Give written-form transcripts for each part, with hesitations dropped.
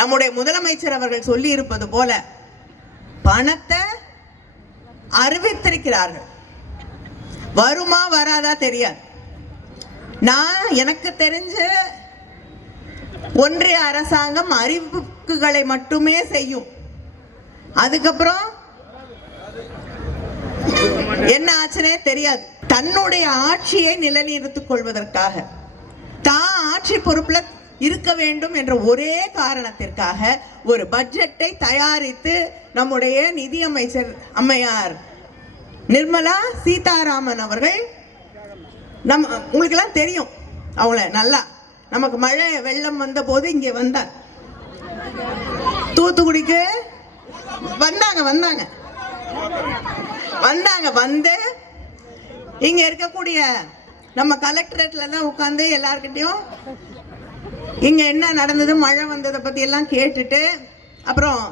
நம்முடைய முதலமைச்சர் அவர்கள் சொல்லி இருப்பது போல பணத்தை அறிவித்திருக்கிறார்கள். வருமா வராதா தெரியாது. நான் எனக்கு தெரிஞ்ச ஒன்றிய அரசாங்கம் அறிவிப்புகளை மட்டுமே செய்யும். அதுக்கப்புறம் என்ன ஆச்சுனே தெரியாது. தன்னுடைய ஆட்சியை நிலைநிறுத்திக் கொள்வதற்காக தான் ஆட்சி பொறுப்புல இருக்க வேண்டும் என்ற ஒரே காரணத்திற்காக ஒரு பட்ஜெட்டை தயாரித்து நம்முடைய நிதியமைச்சர் அம்மையார் நிர்மலா சீதாராமன் அவர்கள் உங்களுக்கு எல்லாம் தெரியும் அவங்கள நல்லா. நமக்கு மழை வெள்ளம் வந்த போது இங்கே வந்தார், தூத்துக்குடிக்கு வந்தாங்க வந்து இங்க இருக்கக்கூடிய நம்ம கலெக்டரேட்ல தான் உட்கார்ந்து எல்லார்கிட்டையும் இங்க என்ன நடந்தது, மழை வந்ததை பத்தி எல்லாம் கேட்டுட்டு அப்புறம்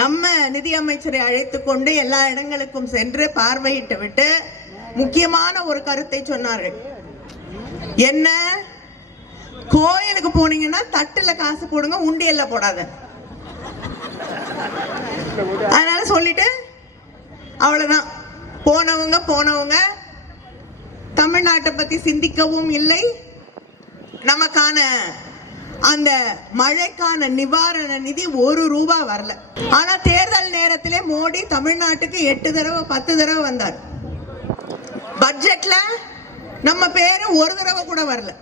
நம்ம நிதி அமைச்சரை அழைத்து கொண்டு எல்லா இடங்களுக்கும் சென்று பார்வையிட்டு விட்டு முக்கியமான ஒரு கருத்தை சொன்னார்கள். என்ன, கோயிலுக்கு போனீங்கன்னா தட்டுல காசு போடுங்க, உண்டியல்ல போடாத. அதனால சொல்லிட்டு அவ்வளவுதான். போனவங்க தமிழ்நாட்டை பத்தி சிந்திக்கவும் இல்லை. நமக்கான அந்த மழைக்கான நிவாரண நிதி 1 ரூபாய் வரல. ஆனா தேர்தல் நேரத்திலே மோடி தமிழ்நாட்டுக்கு 8 தடவை 10 தடவை வந்தார். பட்ஜெட்ல நம்ம பேரு ஒரு தடவை கூட வரல.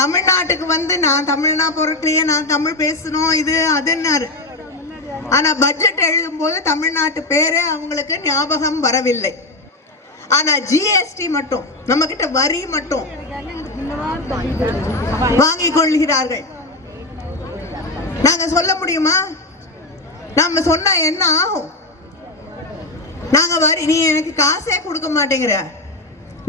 தமிழ்நாட்டுக்கு வந்து நான் தமிழ்னா பொருட்களையே நான் தமிழ் பேசணும் இது அதுன்னாரு. ஆனா பட்ஜெட் எழுதும் போது தமிழ்நாட்டு பேரே அவங்களுக்கு ஞாபகம் வரவில்லை. ஆனா ஜிஎஸ்டி மட்டும், நம்ம கிட்ட வரி மட்டும் வாங்கிக் கொள்கிறார்கள். நாங்க சொல்ல முடியுமா? நம்ம சொன்னா என்ன ஆகும்? நாங்க வரி, நீ எனக்கு காசே கொடுக்க மாட்டேங்கிற,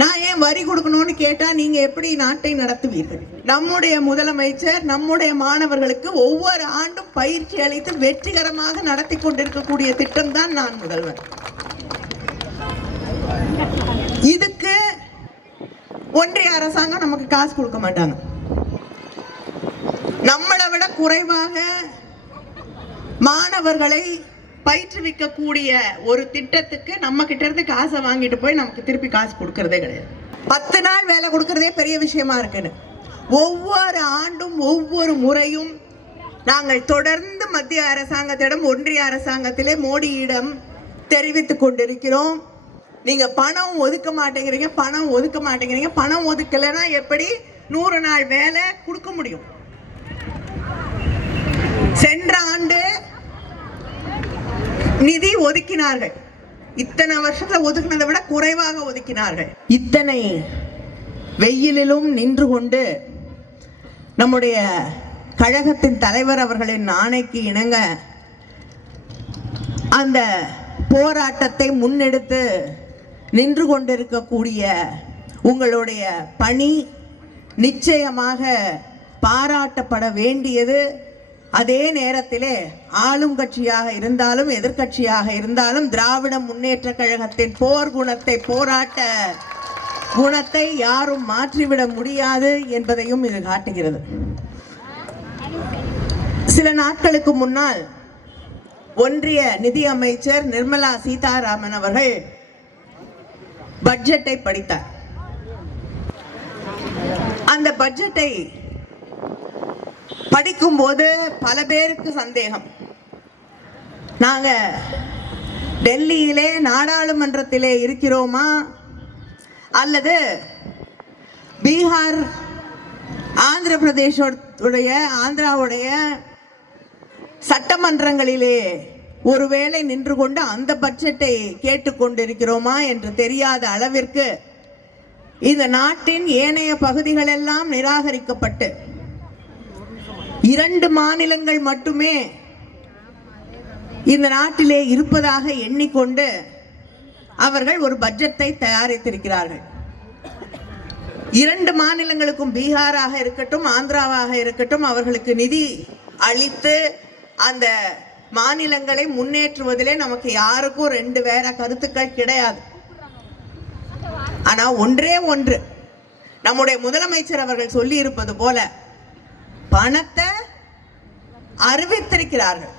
நான் ஏன் வரி கொடுக்கணும்னு கேட்டா நீங்க எப்படி நாட்டை நடத்துவீர்கள்? நம்முடைய முதலமைச்சர் நம்முடைய மாணவர்களுக்கு ஒவ்வொரு ஆண்டும் பயிற்சி அளித்து வெற்றிகரமாக நடத்தி கொண்டிருக்கக்கூடிய திட்டம் தான் நான் முதல்வன். இதுக்கு ஒன்றிய அரசாங்கம் நமக்கு காசு கொடுக்க மாட்டாங்க. நம்மளை விட குறைவாக மாணவர்களை பயிற்றுவிக்கக்கூடிய ஒரு திட்டத்துக்கு நம்ம கிட்ட இருந்து காசை வாங்கிட்டு போய் நமக்கு திருப்பி காசு கொடுக்கறதே கிடையாது. 10 நாள் வேலை கொடுக்கறதே பெரிய விஷயமா இருக்குன்னு ஒவ்வொரு ஆண்டும் ஒவ்வொரு முறையும் நாங்கள் தொடர்ந்து மத்திய அரசாங்கத்திடம் ஒன்றிய அரசாங்கத்திலே மோடியிடம் தெரிவித்துக் கொண்டிருக்கிறோம். நீங்க பணம் ஒதுக்க மாட்டேங்கிறீங்க, பணம் ஒதுக்கலைன்னா எப்படி 100 நாள் வேலை கொடுக்க முடியும்? சென்ற ஆண்டு நிதி ஒதுக்கினார்கள், இத்தனை வருஷத்துல ஒதுக்கினதை விட குறைவாக ஒதுக்கினார்கள். இத்தனை வெயிலிலும் நின்று கொண்டு நம்முடைய கழகத்தின் தலைவர் அவர்களின் ஆணைக்கு இணங்க அந்த போராட்டத்தை முன்னெடுத்து நின்று கொண்டிருக்கக்கூடிய உங்களுடைய பணி நிச்சயமாக பாராட்டப்பட வேண்டியது. அதே நேரத்திலே ஆளும் கட்சியாக இருந்தாலும் எதிர்கட்சியாக இருந்தாலும் திராவிட முன்னேற்ற கழகத்தின் போர் குணத்தை, போராட்ட குணத்தை யாரும் மாற்றிவிட முடியாது என்பதையும் இது காட்டுகிறது. சில நாட்களுக்கு முன்னால் ஒன்றிய நிதி அமைச்சர் நிர்மலா சீதாராமன் அவர்கள் பட்ஜெட்டை படித்தார். அந்த பட்ஜெட்டை படிக்கும் போது பல பேருக்கு சந்தேகம். நாங்க டெல்லியிலே நாடாளுமன்றத்திலே இருக்கிறோமா அல்லது பீகார் ஆந்திராவுடைய சட்டமன்றங்களிலே ஒருவேளை நின்று கொண்டு அந்த பட்ஜெட்டை கேட்டுக்கொண்டிருக்கிறோமா என்று தெரியாத அளவிற்கு இந்த நாட்டின் ஏனைய பகுதிகள் எல்லாம் நிராகரிக்கப்பட்டு 2 மாநிலங்கள் மட்டுமே இந்த நாட்டிலே இருப்பதாக எண்ணிக்கொண்டு அவர்கள் ஒரு பட்ஜெட்டை தயாரித்திருக்கிறார்கள். 2 மாநிலங்களுக்கும், பீகாராக இருக்கட்டும் ஆந்திராவாக இருக்கட்டும், அவர்களுக்கு நிதி அளித்து அந்த மாநிலங்களை முன்னேற்றுவதிலே நமக்கு யாருக்கும் 2 வேற கருத்துக்கள் கிடையாது. ஆனா ஒன்றே ஒன்று, நம்முடைய முதலமைச்சர் அவர்கள் சொல்லி இருப்பது போல பணத்தை அறிவித்திருக்கிறார்கள்.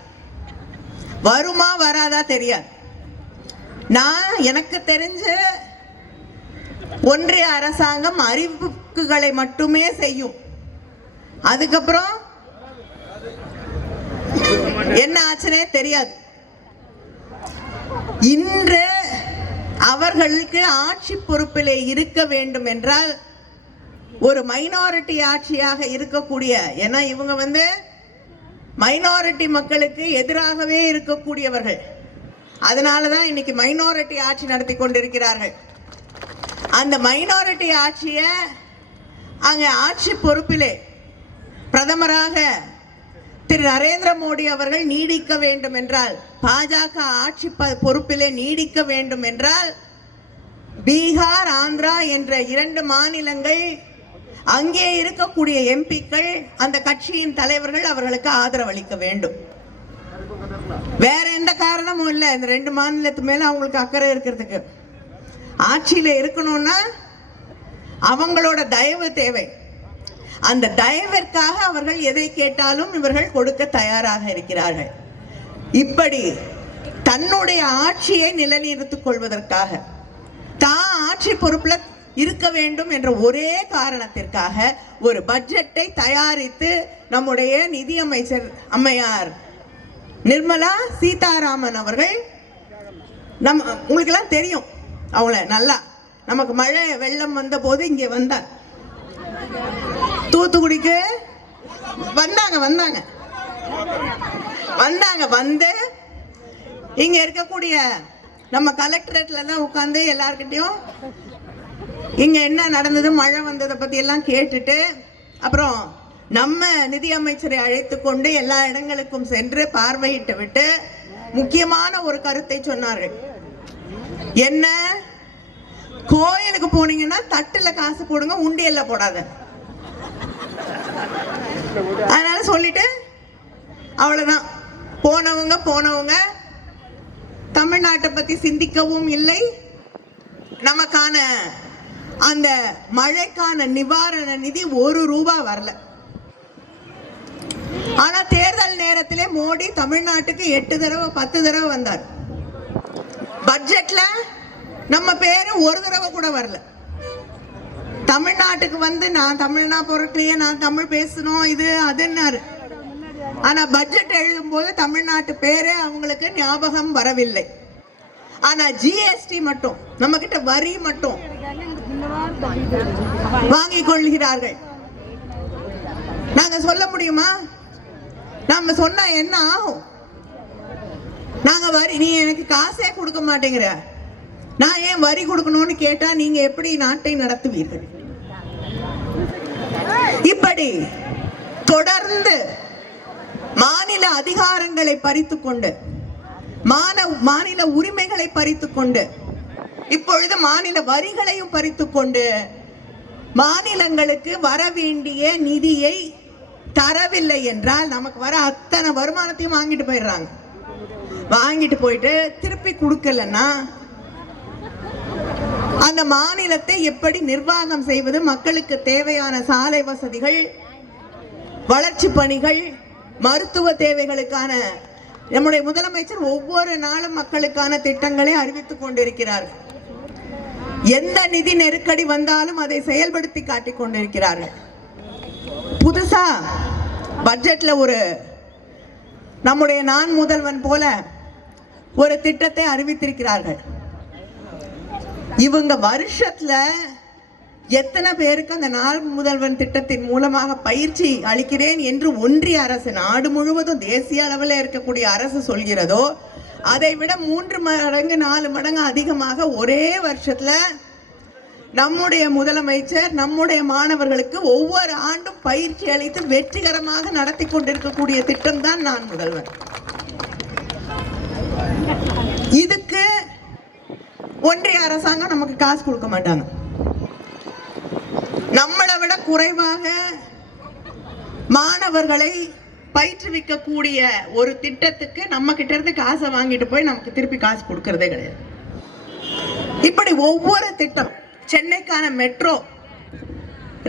வருமா வராதா தெரியாது. நான் எனக்கு தெரிஞ்ச ஒன்றிய அரசாங்கம் அறிவிப்புகளை மட்டுமே செய்யும். அதுக்கப்புறம் என்ன ஆச்சுனே தெரியாது. இன்று அவர்களுக்கு ஆட்சி பொறுப்பிலே இருக்க வேண்டும் என்றால் ஒரு மைனாரிட்டி ஆட்சியாக இருக்கக்கூடிய, ஏன்னா இவங்க மைனாரிட்டி மக்களுக்கு எதிராகவே இருக்கக்கூடியவர்கள். அதனாலதான் இன்னைக்கு மைனாரிட்டி ஆட்சி நடத்தி கொண்டிருக்கிறார்கள். அந்த மைனாரிட்டி ஆட்சியை அங்க ஆட்சி பொறுப்பிலே பிரதமராக திரு நரேந்திர மோடி அவர்கள் நீடிக்க வேண்டும் என்றால், பாஜக ஆட்சி பொறுப்பிலே நீடிக்க வேண்டும் என்றால், பீகார் ஆந்திரா என்ற 2 மாநிலங்கள் அங்கே இருக்கக்கூடிய எம்பிக்கள், அந்த கட்சியின் தலைவர்கள் அவர்களுக்கு ஆதரவு அளிக்க வேண்டும். வேற எந்த காரணமும் இல்லை. இந்த 2 மாநிலத்து மேல அவங்களுக்கு அக்கறை இருக்கிறதுக்கு. ஆட்சியில இருக்கணும்னா அவங்களோட தயவு தேவை. அந்த தயவிற்காக அவர்கள் எதை கேட்டாலும் இவர்கள் கொடுக்க தயாராக இருக்கிறார்கள். இப்படி தன்னுடைய ஆட்சியை நிலைநிறுத்திக் கொள்வதற்காக, தான் ஆட்சி பொறுப்புல இருக்க வேண்டும் என்ற ஒரே காரணத்திற்காக ஒரு பட்ஜெட்டை தயாரித்து நம்முடைய நிதியமைச்சர் அம்மையார் நிர்மலா சீதாராமன் அவர்கள், உங்களுக்கு எல்லாம் தெரியும் அவங்கள நல்லா, நமக்கு மழை வெள்ளம் வந்த போது இங்கே வந்தார், தூத்துக்குடிக்கு வந்தாங்க வந்து இங்க இருக்கக்கூடிய நம்ம கலெக்டரேட்ல தான் உட்கார்ந்து எல்லார்கிட்டையும் இங்க என்ன நடந்தது, மழை வந்ததை பத்தி எல்லாம் கேட்டுட்டு, அப்புறம் நம்ம நிதி அமைச்சரை அழைத்து கொண்டு எல்லா இடங்களுக்கும் சென்று பார்வையிட்டு விட்டு முக்கியமான ஒரு கருத்தை சொன்னார்கள். என்ன, கோயிலுக்கு போனீங்கன்னா தட்டுல காசு போடுங்க, உண்டியல்ல போடாத. அதனால சொல்லிட்டு அவ்வளவுதான். போனவங்க தமிழ்நாட்டை பத்தி சிந்திக்கவும் இல்லை, நமக்கான அந்த மழைக்கான நிவாரண நிதி 1 ரூபாய் வரல. ஆனா தேர்தல் நேரத்திலே மோடி தமிழ்நாட்டுக்கு 8 தடவை 10 தடவை வந்தார். பட்ஜெட்ல நம்ம பேரு ஒரு தடவை கூட வரல. தமிழ்நாட்டுக்கு நான் தமிழ்னா பொருட்களையே, நான் தமிழ் பேசணும் இது அதுன்னாரு. ஆனா பட்ஜெட் எழுதும் போது தமிழ்நாட்டு பேரே அவங்களுக்கு ஞாபகம் வரவில்லை. ஆனா ஜிஎஸ்டி மட்டும், நம்ம கிட்ட வரி மட்டும் வாங்கிக் கொள்கிறார்கள். நாங்க சொல்ல முடியுமா? நம்ம சொன்னா என்ன ஆகும்? நாங்க வரி, நீ எனக்கு காசே கொடுக்க மாட்டேங்கிற, நான் ஏன் வரி கொடுக்கணும்னு கேட்டா நீங்க எப்படி நாட்டை நடத்துவீர்கள்? இப்படி தொடர்ந்து மாநில அதிகாரங்களை பறித்துக் கொண்டு, மாநில உரிமைகளை பறித்துக் கொண்டு, இப்பொழுது மாநில வரிகளையும் பறித்துக் கொண்டு மாநிலங்களுக்கு வர வேண்டிய நிதியை தரவில்லை என்றால் நமக்கு வர அத்தனை வருமானத்தையும் வாங்கிட்டு போயிடுறாங்க. வாங்கிட்டு போயிட்டு திருப்பி கொடுக்கலன்னா அந்த மாநிலத்தை எப்படி நிர்வாகம் செய்வது? மக்களுக்கு தேவையான சாலை வசதிகள், வளர்ச்சி பணிகள், மருத்துவ தேவைகளுக்கான நம்முடைய முதலமைச்சர் ஒவ்வொரு நாளும் மக்களுக்கான திட்டங்களை அறிவித்துக் கொண்டிருக்கிறார்கள். எந்த நிதி நெருக்கடி வந்தாலும் அதை செயல்படுத்தி காட்டிக் கொண்டிருக்கிறார்கள். புதுசா பட்ஜெட்ல ஒரு நம்முடைய நான் முதல்வன் போல ஒரு திட்டத்தை அறிவித்திருக்கிறார்கள். இவங்க வருஷத்துல எத்தனை பேருக்கு அந்த நாள் முதல்வன் திட்டத்தின் மூலமாக பயிற்சி அளிக்கிறேன் என்று ஒன்றிய அரசு, நாடு முழுவதும் தேசிய அளவில் இருக்கக்கூடிய அரசு சொல்கிறதோ அதை விட 3 மடங்கு 4 மடங்கு அதிகமாக ஒரே வருஷத்துல நம்முடைய முதலமைச்சர் நம்முடைய மாணவர்களுக்கு ஒவ்வொரு ஆண்டும் பயிற்சி அளித்து வெற்றிகரமாக நடத்தி கொண்டிருக்கக்கூடிய திட்டம் தான் நான் முதல்வன். இதுக்கு ஒன்றிய அரசாங்கம் நமக்கு காசு கொடுக்க மாட்டாங்க. நம்மளை விட குறைவாக மாணவர்களை பயிற்றுவிக்கக்கூடிய ஒரு திட்டத்துக்கு நம்ம கிட்ட இருந்து காசை வாங்கிட்டு போய் நமக்கு திருப்பி காசு கொடுக்கறதே கிடையாது. இப்படி ஒவ்வொரு திட்டம், சென்னைக்கான மெட்ரோ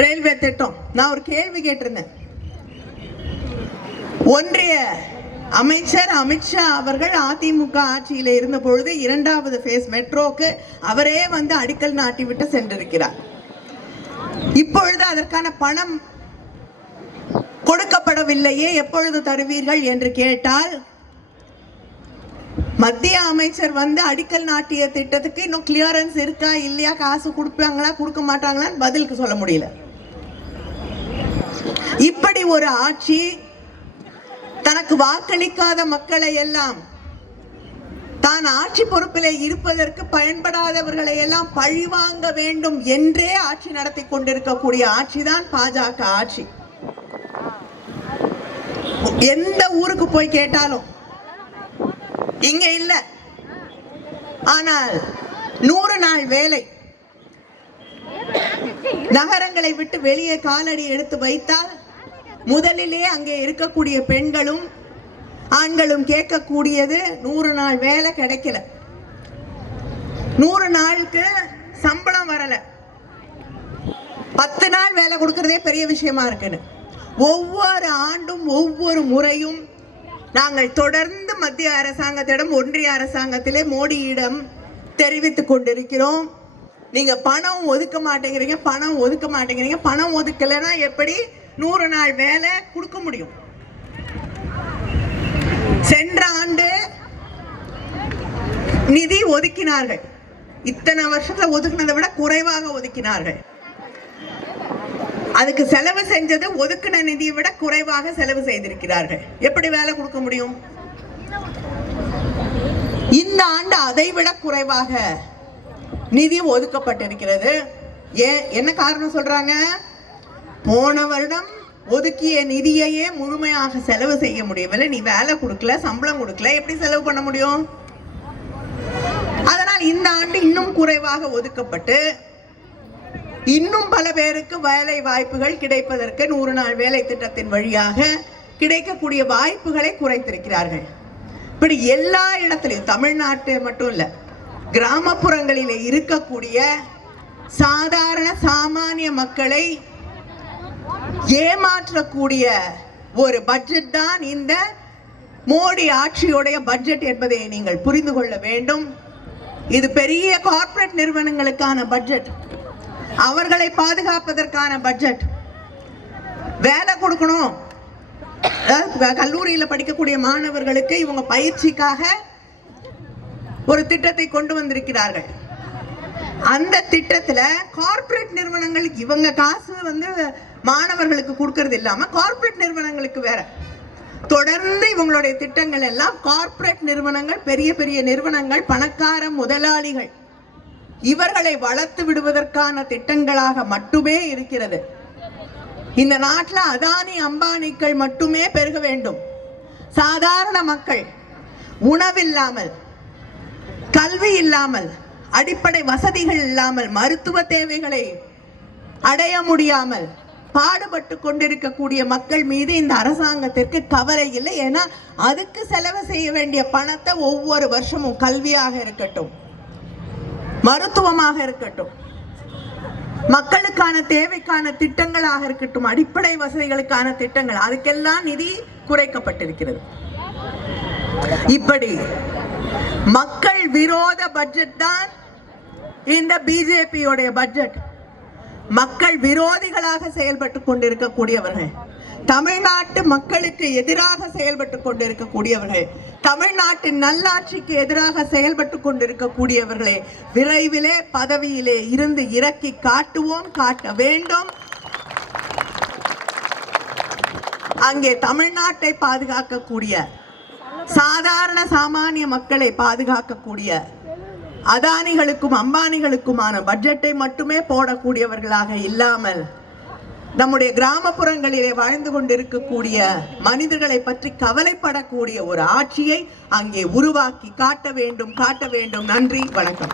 ரயில்வே திட்டம், நான் ஒரு கேள்வி கேட்டிருந்தேன். ஒன்றிய அமைச்சர் அமித்ஷா அவர்கள் அதிமுக ஆட்சியில் இருந்த பொழுது 2வது ஃபேஸ் மெட்ரோக்கு அவரே வந்து அடிக்கல் நாட்டிவிட்டு சென்றிருக்கிறார். இப்பொழுது அதற்கான பணம் கொடுக்கப்படவில்லையே, எப்பொழுது தருவீர்கள் என்று கேட்டால், மத்திய அமைச்சர் வந்து அடிக்கல் நாட்டிய திட்டத்துக்கு இன்னும் கிளியரன்ஸ் இருக்கா இல்லையா, காசு கொடுப்பாங்களா கொடுக்க மாட்டாங்களான்னு பதிலுக்கு சொல்ல முடியல. இப்படி ஒரு ஆட்சி தனக்கு வாக்களிக்காத மக்களை எல்லாம், தான் ஆட்சி பொறுப்பிலே இருப்பதற்கு பயன்படாதவர்களை எல்லாம் பழிவாங்க வேண்டும் என்றே ஆட்சி நடத்தி கொண்டிருக்கக்கூடிய ஆட்சிதான் பாஜக ஆட்சி. எந்த ஊருக்கு போய் கேட்டாலும் இங்க இல்ல, ஆனால் 100 நாள் வேலை நகரங்களை விட்டு வெளியே காலடி எடுத்து வைத்தால் முதலிலே அங்கே இருக்கக்கூடிய பெண்களும் ஆண்களும் கேட்கக்கூடியது 100 நாள் வேலை கிடைக்கல, 100 நாளுக்கு சம்பளம் வரல, 10 நாள் வேலை கொடுக்கறதே பெரிய விஷயமா இருக்குன்னு ஒவ்வொரு ஆண்டும் ஒவ்வொரு முறையும் நாங்கள் தொடர்ந்து மத்திய அரசாங்கத்திடம் ஒன்றிய அரசாங்கத்திலே மோடியிடம் தெரிவித்துக் கொண்டிருக்கிறோம். நீங்க பணம் ஒதுக்க மாட்டேங்கிறீங்க, பணம் ஒதுக்க மாட்டேங்கிறீங்க. பணம் ஒதுக்கலைன்னா எப்படி 100 நாள் வேலை கொடுக்க முடியும்? சென்ற ஆண்டு நிதி ஒதுக்கினார்கள், இத்தனை வருஷத்துல ஒதுக்கினதை விட குறைவாக ஒதுக்கினார்கள். அதுக்கு செலவு செஞ்சது ஒதுக்கின நிதியை விட குறைவாக செலவு செய்திருக்கிறார்கள். எப்படி வேலை கொடுக்க முடியும்? இந்த ஆண்டு அதை விட குறைவாக நிதி ஒதுக்கப்பட்டிருக்கிறது. ஏன், என்ன காரணம் சொல்றாங்க? போன வருடம் ஒதுக்கிய நிதியையே முழுமையாக செலவு செய்ய முடியவில்லை. நீ வேலை கொடுக்கல, சம்பளம் கொடுக்கல, எப்படி செலவு பண்ண முடியும்? அதனால் இந்த ஆண்டு இன்னும் குறைவாக ஒதுக்கப்பட்டு இன்னும் பல பேருக்கு வேலை வாய்ப்புகள் கிடைப்பதற்கு 100 நாள் வேலை திட்டத்தின் வழியாக கிடைக்கக்கூடிய வாய்ப்புகளை குறைத்திருக்கிறார்கள். இப்படி எல்லா இடத்திலும், தமிழ்நாட்டு மட்டும் இல்ல, கிராமப்புறங்களிலே இருக்கக்கூடிய சாதாரண சாமானிய மக்களை ஏமாற்றக்கூடிய ஒரு பட்ஜெட் தான் இந்த மோடி ஆட்சியுடைய பட்ஜெட் என்பதை நீங்கள் புரிந்து கொள்ள வேண்டும். இது பெரிய கார்ப்பரேட் நிறுவனங்களுக்கான பட்ஜெட், அவர்களை பாதுகாப்பதற்கான பட்ஜெட். வேலை கொடுக்கணும், கல்லூரியில் படிக்கக்கூடிய மாணவர்களுக்கு இவங்க பயிற்சிக்காக ஒரு திட்டத்தை கொண்டு வந்திருக்கிறார்கள். அந்த திட்டத்துல கார்ப்பரேட் நிறுவனங்களுக்கு இவங்க காசு வந்து மாணவர்களுக்கு கொடுக்கறது இல்லாம கார்ப்பரேட் நிறுவனங்களுக்கு வேற தொடர்ந்து இவங்களுடைய திட்டங்கள் எல்லாம் கார்ப்பரேட் நிறுவனங்கள், பெரிய பெரிய நிறுவனங்கள், பணக்கார முதலாளிகள், இவர்களை வளர்த்து விடுவதற்கான திட்டங்களாக மட்டுமே இருக்கிறது. இந்த நாட்டில் அதானி அம்பானிக்கள் மட்டுமே பெருக வேண்டும். சாதாரண மக்கள் உணவில்லாமல், கல்வி இல்லாமல், அடிப்படை வசதிகள் இல்லாமல், மருத்துவ தேவைகளை அடைய முடியாமல் பாடுபட்டு கொண்டிருக்கக்கூடிய மக்கள் மீது இந்த அரசாங்கத்திற்கு கவலை இல்லை. ஏன்னா அதுக்கு செலவு செய்ய வேண்டிய பணத்தை ஒவ்வொரு வருஷமும் கல்வியாக இருக்கட்டும், மருத்துவமாக இருக்கட்டும், மக்களுக்கான தேவைக்கான திட்டங்களாக இருக்கட்டும், அடிப்படை வசதிகளுக்கான திட்டங்கள், அதுக்கெல்லாம் நிதி குறைக்கப்பட்டிருக்கிறது. இப்படி மக்கள் விரோத பட்ஜெட் தான் இந்த பிஜேபியோடைய பட்ஜெட். மக்கள் விரோதிகளாக செயல்பட்டு கொண்டிருக்கக்கூடியவர்கள், தமிழ்நாட்டு மக்களுக்கு எதிராக செயல்பட்டு கொண்டிருக்கக்கூடியவர்கள், தமிழ்நாட்டின் நல்லாட்சிக்கு எதிராக செயல்பட்டு கொண்டிருக்கக்கூடியவர்களே விரைவிலே பதவியிலே இருந்து இறக்கி காட்டுவோம், காட்ட வேண்டும். அங்கே தமிழ்நாட்டை பாதுகாக்கக்கூடிய, சாதாரண சாமானிய மக்களை பாதுகாக்கக்கூடிய, அதானிகளுக்கும் அம்பானிகளுக்குமான பட்ஜெட்டை மட்டுமே போடக்கூடியவர்களாக இல்லாமல் நம்முடைய கிராமப்புறங்களிலே வாழ்ந்து கொண்டிருக்கக்கூடிய மனிதர்களை பற்றி கவலைப்படக்கூடிய ஒரு ஆட்சியை அங்கே உருவாக்கி காட்ட வேண்டும். நன்றி, வணக்கம்.